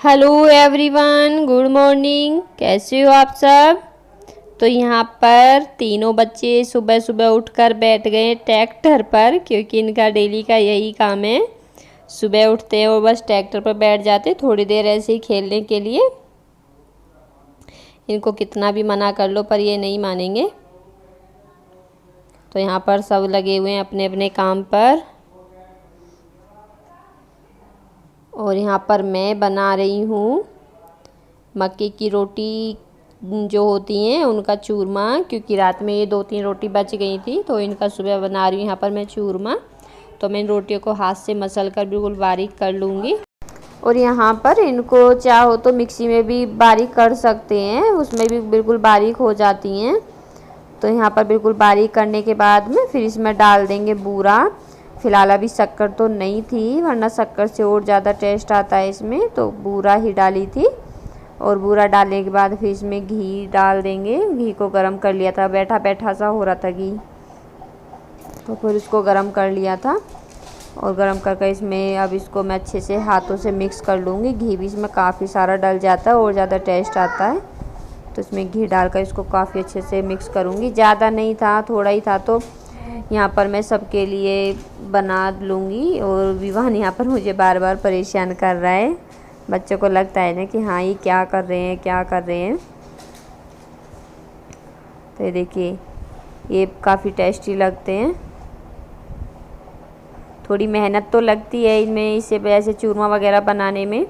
Hello everyone, good morning. कैसे हो आप सब। तो यहाँ पर तीनों बच्चे सुबह सुबह उठकर बैठ गए ट्रैक्टर पर, क्योंकि इनका डेली का यही काम है। सुबह उठते हैं और बस ट्रैक्टर पर बैठ जाते थोड़ी देर ऐसे ही खेलने के लिए। इनको कितना भी मना कर लो पर ये नहीं मानेंगे। तो यहाँ पर सब लगे हुए हैं अपने अपने काम पर। और यहाँ पर मैं बना रही हूँ मक्के की रोटी जो होती हैं उनका चूरमा, क्योंकि रात में ये 2-3 रोटी बच गई थी तो इनका सुबह बना रही हूँ यहाँ पर मैं चूरमा। तो मैं इन रोटियों को हाथ से मसल कर बिल्कुल बारीक कर लूँगी। और यहाँ पर इनको चाहो तो मिक्सी में भी बारीक कर सकते हैं, उसमें भी बिल्कुल बारीक हो जाती हैं। तो यहाँ पर बिल्कुल बारीक करने के बाद में फिर इसमें डाल देंगे बूरा। फ़िलहाल अभी शक्कर तो नहीं थी, वरना शक्कर से और ज़्यादा टेस्ट आता है इसमें, तो बूरा ही डाली थी। और बूरा डालने के बाद फिर इसमें घी डाल देंगे। घी को गरम कर लिया था, बैठा बैठा सा हो रहा था घी, तो फिर उसको गरम कर लिया था। और गरम करके इसमें अब इसको मैं अच्छे से हाथों से मिक्स कर लूँगी। घी भी इसमें काफ़ी सारा डल जाता है और ज़्यादा टेस्ट आता है। तो इसमें घी डालकर इसको काफ़ी अच्छे से मिक्स करूँगी। ज़्यादा नहीं था, थोड़ा ही था, तो यहाँ पर मैं सबके लिए बना लूँगी। और विवान यहाँ पर मुझे बार बार परेशान कर रहा है। बच्चों को लगता है ना कि हाँ ये क्या कर रहे हैं क्या कर रहे हैं। तो ये देखिए, ये काफ़ी टेस्टी लगते हैं। थोड़ी मेहनत तो लगती है इनमें, इसे ऐसे चूरमा वगैरह बनाने में,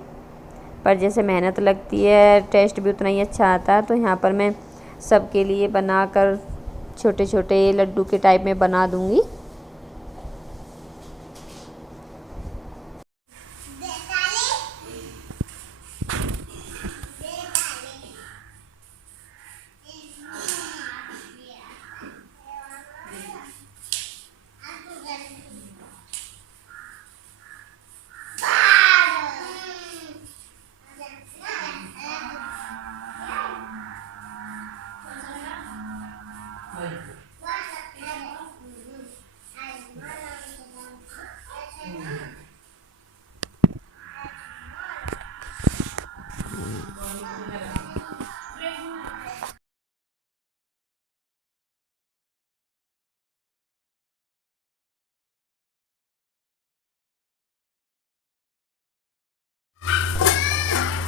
पर जैसे मेहनत लगती है टेस्ट भी उतना ही अच्छा आता है। तो यहाँ पर मैं सबके लिए बनाकर छोटे छोटे लड्डू के टाइप में बना दूँगी।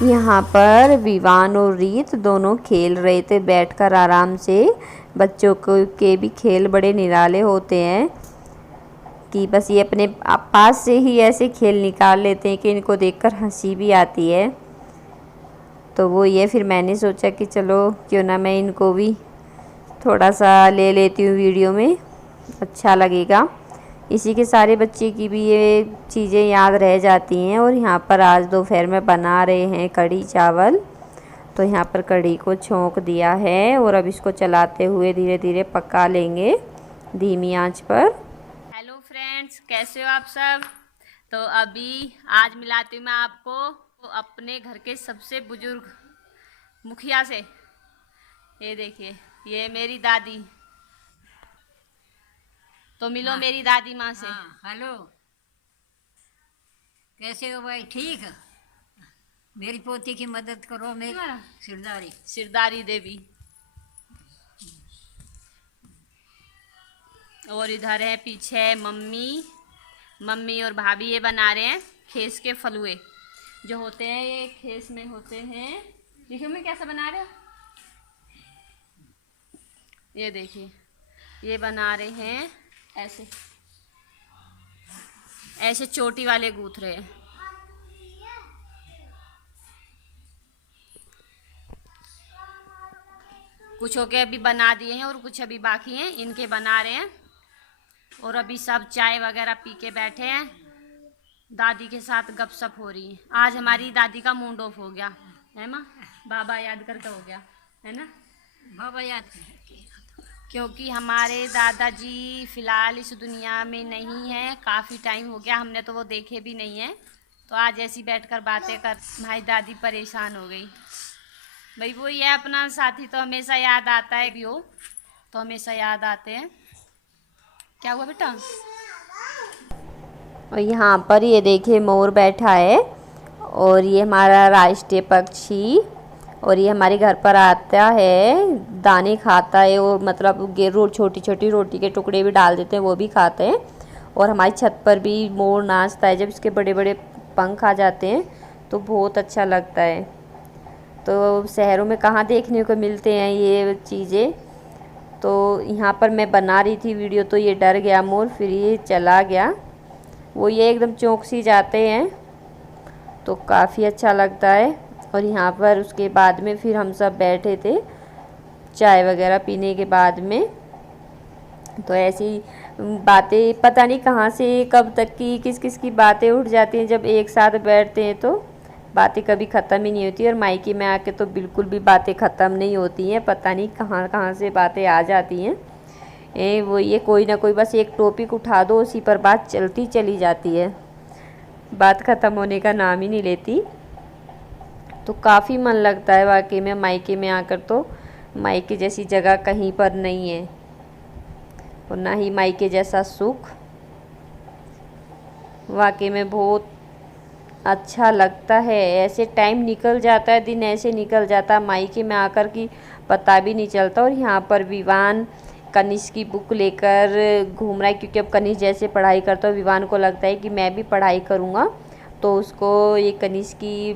यहाँ पर विवान और रीत दोनों खेल रहे थे बैठकर आराम से। बच्चों को के भी खेल बड़े निराले होते हैं कि बस ये अपने पास से ही ऐसे खेल निकाल लेते हैं कि इनको देखकर हंसी भी आती है। तो वो ये फिर मैंने सोचा कि चलो क्यों ना मैं इनको भी थोड़ा सा ले लेती हूँ वीडियो में, अच्छा लगेगा। इसी के सारे बच्चे की भी ये चीज़ें याद रह जाती हैं। और यहाँ पर आज दोपहर में बना रहे हैं कढ़ी चावल। तो यहाँ पर कढ़ी को छोंक दिया है और अब इसको चलाते हुए धीरे धीरे पका लेंगे धीमी आंच पर। हेलो फ्रेंड्स, कैसे हो आप सब। तो अभी आज मिलाती हूँ मैं आपको अपने घर के सबसे बुजुर्ग मुखिया से। ये देखिए, ये मेरी दादी। तो मिलो हाँ मेरी दादी माँ से। हाँ। हेलो, कैसे हो भाई? ठीक। मेरी पोती की मदद करो, मेरी सिरदारी। सिरदारी देवी। और इधर है पीछे मम्मी। मम्मी और भाभी ये बना रहे हैं खेस के फलुए जो होते हैं, ये खेस में होते हैं। देखिए मैं कैसा बना रहे हो, ये देखिए, ये बना रहे हैं ऐसे ऐसे चोटी वाले गूथ रहे हैं। कुछ हो के अभी बना दिए हैं और कुछ अभी बाकी हैं, इनके बना रहे हैं। और अभी सब चाय वगैरह पी के बैठे हैं, दादी के साथ गपशप हो रही है। आज हमारी दादी का मूड ऑफ हो गया है माँ, बाबा याद करके हो गया है ना। बाबा याद क्योंकि हमारे दादाजी फ़िलहाल इस दुनिया में नहीं है, काफ़ी टाइम हो गया, हमने तो वो देखे भी नहीं है। तो आज ऐसी बैठकर बातें कर हमारी दादी परेशान हो गई। भाई वो ये अपना साथी तो हमेशा याद आता है, भी हो तो हमेशा याद आते हैं। क्या हुआ बेटा। और यहाँ पर ये देखिए मोर बैठा है और ये हमारा राष्ट्रीय पक्षी, और ये हमारे घर पर आता है, दाने खाता है, और मतलब छोटी छोटी रोटी के टुकड़े भी डाल देते हैं, वो भी खाते हैं। और हमारी छत पर भी मोर नाचता है, जब इसके बड़े बड़े पंख आ जाते हैं तो बहुत अच्छा लगता है। तो शहरों में कहाँ देखने को मिलते हैं ये चीज़ें। तो यहाँ पर मैं बना रही थी वीडियो, तो ये डर गया मोर, फिर ये चला गया। वो ये एकदम चौंक सी जाते हैं, तो काफ़ी अच्छा लगता है। और यहाँ पर उसके बाद में फिर हम सब बैठे थे चाय वगैरह पीने के बाद में। तो ऐसी बातें पता नहीं कहाँ से कब तक की किस किस की बातें उठ जाती हैं, जब एक साथ बैठते हैं तो बातें कभी ख़त्म ही नहीं होती। और मायके में आके तो बिल्कुल भी बातें ख़त्म नहीं होती हैं, पता नहीं कहाँ कहाँ से बातें आ जाती हैं। वो ये कोई ना कोई बस एक टॉपिक उठा दो, उसी पर बात चलती चली जाती है, बात ख़त्म होने का नाम ही नहीं लेती। तो काफ़ी मन लगता है वाकई में मायके में आकर, तो मायके जैसी जगह कहीं पर नहीं है, और ना ही मायके जैसा सुख। वाकई में बहुत अच्छा लगता है, ऐसे टाइम निकल जाता है, दिन ऐसे निकल जाता है मायके में आकर कि पता भी नहीं चलता। और यहाँ पर विवान कनिष्क की बुक लेकर घूम रहा है, क्योंकि अब कनिष्क जैसे पढ़ाई करता है, विवान को लगता है कि मैं भी पढ़ाई करूँगा, तो उसको ये कनिष्क की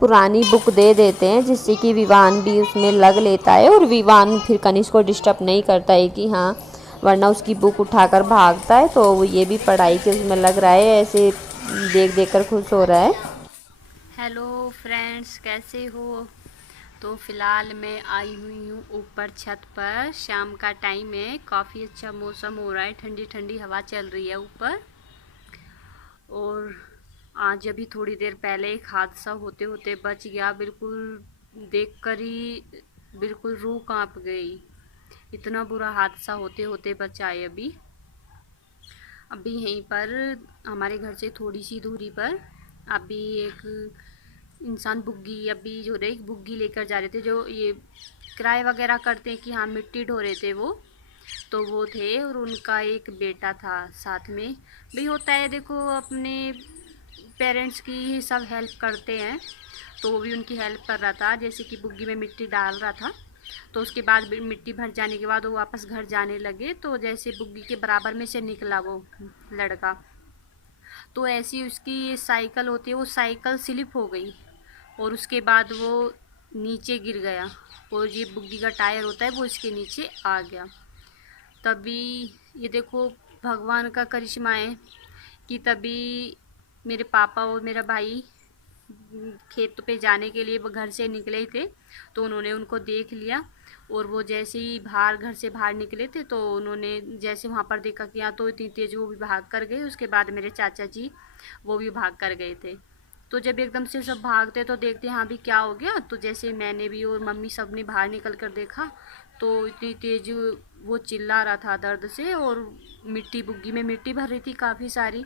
पुरानी बुक दे देते हैं, जिससे कि विवान भी उसमें लग लेता है। और विवान फिर कनिष्क को डिस्टर्ब नहीं करता है कि हाँ, वरना उसकी बुक उठाकर भागता है। तो वो ये भी पढ़ाई के उसमें लग रहा है, ऐसे देख देख कर खुश हो रहा है। हेलो फ्रेंड्स, कैसे हो? तो फ़िलहाल मैं आई हुई हूँ ऊपर छत पर। शाम का टाइम है, काफ़ी अच्छा मौसम हो रहा है, ठंडी ठंडी हवा चल रही है ऊपर। और आज अभी थोड़ी देर पहले एक हादसा होते होते बच गया, बिल्कुल देखकर ही बिल्कुल रूह कांप गई। इतना बुरा हादसा होते होते बचा है। अभी यहीं पर हमारे घर से थोड़ी सी दूरी पर अभी एक इंसान बुग्गी जो रहे बुग्गी लेकर जा रहे थे, जो ये किराए वगैरह करते हैं कि हाँ मिट्टी ढो रहे थे तो वो थे, और उनका एक बेटा था साथ में। भी होता है, देखो अपने पेरेंट्स की सब हेल्प करते हैं, तो वो भी उनकी हेल्प कर रहा था, जैसे कि बुग्गी में मिट्टी डाल रहा था। तो उसके बाद मिट्टी भर जाने के बाद वो वापस घर जाने लगे, तो जैसे बुग्गी के बराबर में से निकला वो लड़का, तो ऐसी उसकी साइकिल होती है, वो साइकिल स्लिप हो गई और उसके बाद वो नीचे गिर गया, और ये बुग्गी का टायर होता है वो इसके नीचे आ गया। तभी ये देखो भगवान का करिश्मा है कि तभी मेरे पापा और मेरा भाई खेत पे जाने के लिए घर से निकले थे, तो उन्होंने उनको देख लिया, और वो जैसे ही घर से बाहर निकले थे, तो उन्होंने जैसे वहाँ पर देखा कि यहाँ तो इतनी तेज़, वो भी भाग कर गए। उसके बाद मेरे चाचा जी वो भी भाग कर गए थे। तो जब एकदम से सब भागते तो देखते हाँ भी क्या हो गया, तो जैसे मैंने भी और मम्मी सब ने बाहर निकल कर देखा, तो इतनी तेज़ वो चिल्ला रहा था दर्द से, और बुग्गी में मिट्टी भर रही थी काफ़ी सारी।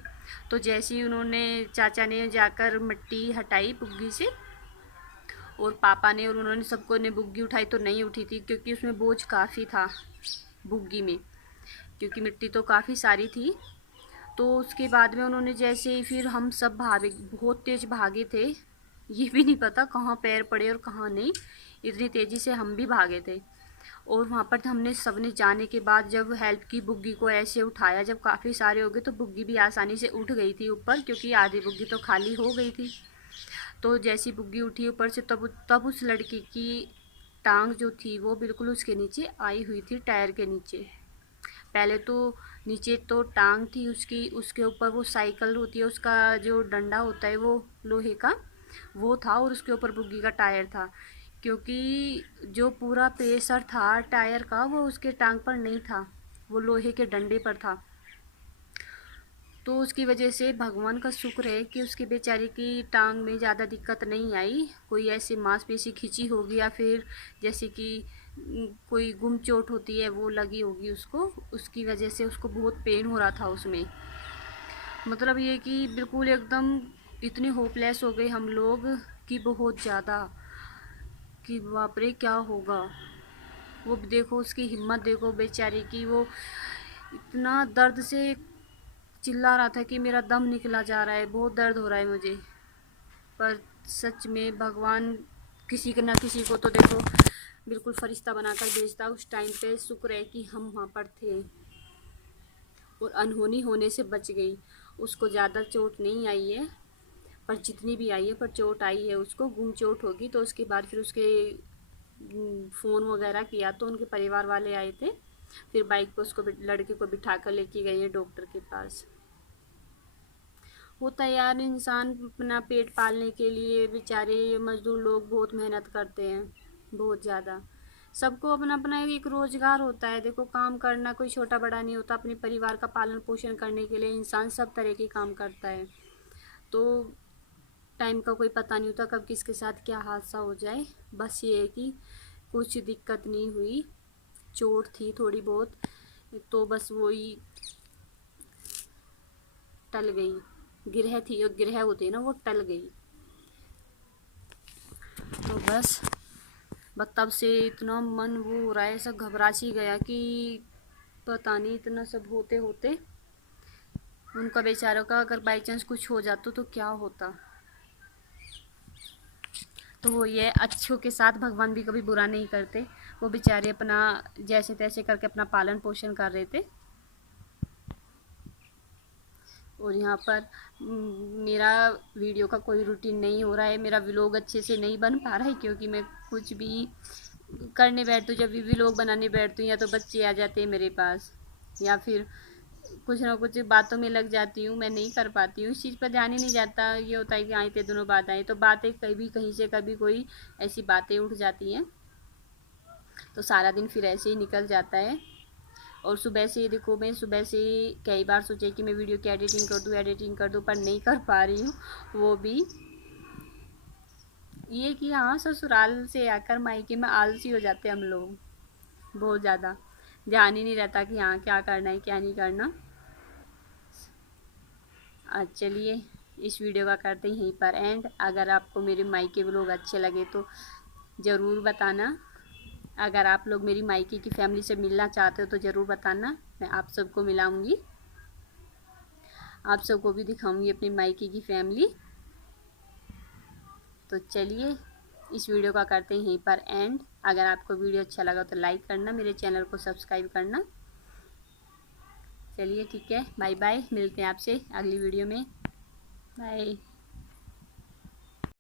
तो जैसे ही उन्होंने चाचा ने जाकर मिट्टी हटाई बुग्गी से, और पापा ने और उन्होंने सबको ने बुग्गी उठाई, तो नहीं उठी थी क्योंकि उसमें बोझ काफ़ी था बुग्गी में, क्योंकि मिट्टी तो काफ़ी सारी थी। तो उसके बाद में उन्होंने जैसे ही फिर हम सब भागे, बहुत तेज़ भागे थे, ये भी नहीं पता कहाँ पैर पड़े और कहाँ नहीं, इतनी तेज़ी से हम भी भागे थे। और वहाँ पर हमने सबने जाने के बाद जब हेल्प की, बुग्गी को ऐसे उठाया, जब काफ़ी सारे हो गए तो बुग्गी भी आसानी से उठ गई थी ऊपर, क्योंकि आधी बुग्गी तो खाली हो गई थी। तो जैसी बुग्गी उठी ऊपर से, तब उस लड़की की टांग जो थी वो बिल्कुल उसके नीचे आई हुई थी, टायर के नीचे। पहले तो नीचे तो टांग थी उसकी, उसके ऊपर वो साइकिल होती है, उसका जो डंडा होता है वो लोहे का वो था, और उसके ऊपर बुग्गी का टायर था, क्योंकि जो पूरा प्रेशर था टायर का वो उसके टांग पर नहीं था, वो लोहे के डंडे पर था। तो उसकी वजह से भगवान का शुक्र है कि उसके बेचारे की टांग में ज़्यादा दिक्कत नहीं आई, कोई ऐसी मांसपेशी खिंची होगी, या फिर जैसे कि कोई गुम चोट होती है वो लगी होगी उसको, उसकी वजह से उसको बहुत पेन हो रहा था उसमें। मतलब ये कि बिल्कुल एकदम इतने होपलेस हो गए हम लोग कि बहुत ज़्यादा, कि बाप रे क्या होगा। वो देखो उसकी हिम्मत देखो बेचारे की, वो इतना दर्द से चिल्ला रहा था कि मेरा दम निकला जा रहा है, बहुत दर्द हो रहा है मुझे। पर सच में भगवान किसी न किसी को तो देखो बिल्कुल फरिश्ता बनाकर भेजता। उस टाइम पे शुक्र है कि हम वहाँ पर थे और अनहोनी होने से बच गई। उसको ज़्यादा चोट नहीं आई है, पर जितनी भी आई है पर चोट आई है उसको, गुम चोट होगी। तो उसके बाद फिर उसके फ़ोन वगैरह किया तो उनके परिवार वाले आए थे, फिर बाइक पर उसको लड़के को बिठा कर लेके गए हैं डॉक्टर के पास। होता है यार, इंसान अपना पेट पालने के लिए बेचारे मजदूर लोग बहुत मेहनत करते हैं, बहुत ज़्यादा। सबको अपना अपना एक रोज़गार होता है, देखो काम करना कोई छोटा बड़ा नहीं होता। अपने परिवार का पालन पोषण करने के लिए इंसान सब तरह के काम करता है। तो टाइम का कोई पता नहीं होता कब किसके साथ क्या हादसा हो जाए। बस ये है कि कुछ दिक्कत नहीं हुई, चोट थी थोड़ी बहुत, तो बस वही टल गई। गिरह थी, और गिरह होती है ना, वो टल गई। तो बस तब से इतना मन वो हो रहा है, ऐसा घबरा सी गया कि पता नहीं, इतना सब होते होते उनका बेचारों का अगर बाई चांस कुछ हो जाता तो क्या होता। तो वो ये अच्छों के साथ भगवान भी कभी बुरा नहीं करते। वो बेचारे अपना जैसे तैसे करके अपना पालन पोषण कर रहे थे। और यहाँ पर मेरा वीडियो का कोई रूटीन नहीं हो रहा है, मेरा व्लॉग अच्छे से नहीं बन पा रहा है, क्योंकि मैं कुछ भी करने बैठती हूँ, जब भी व्लॉग बनाने बैठती हूँ, या तो बच्चे आ जाते हैं मेरे पास, या फिर कुछ ना कुछ बातों में लग जाती हूँ, मैं नहीं कर पाती हूँ। इस चीज़ पर ध्यान ही नहीं जाता। ये होता है कि आए थे दोनों बात आई, तो बातें कभी कहीं से कभी कोई ऐसी बातें उठ जाती हैं, तो सारा दिन फिर ऐसे ही निकल जाता है। और सुबह से देखो, मैं सुबह से कई बार सोचा कि मैं वीडियो की एडिटिंग कर दूँ, पर नहीं कर पा रही हूँ। वो भी ये कि हाँ, ससुराल से आकर मायके में आलसी हो जाते हम लोग बहुत ज़्यादा। ध्यान ही नहीं रहता कि हाँ क्या करना है क्या नहीं करना। आज चलिए इस वीडियो का करते हैं यहीं पर एंड। अगर आपको मेरे मायके व्लॉग अच्छे लगे तो ज़रूर बताना। अगर आप लोग मेरी मायके की फैमिली से मिलना चाहते हो तो ज़रूर बताना, मैं आप सबको मिलाऊंगी, आप सबको भी दिखाऊंगी अपनी मायके की फैमिली। तो चलिए इस वीडियो का करते हैं यहीं पर एंड। अगर आपको वीडियो अच्छा लगा तो लाइक करना, मेरे चैनल को सब्सक्राइब करना। चलिए ठीक है, बाय बाय, मिलते हैं आपसे अगली वीडियो में। बाय।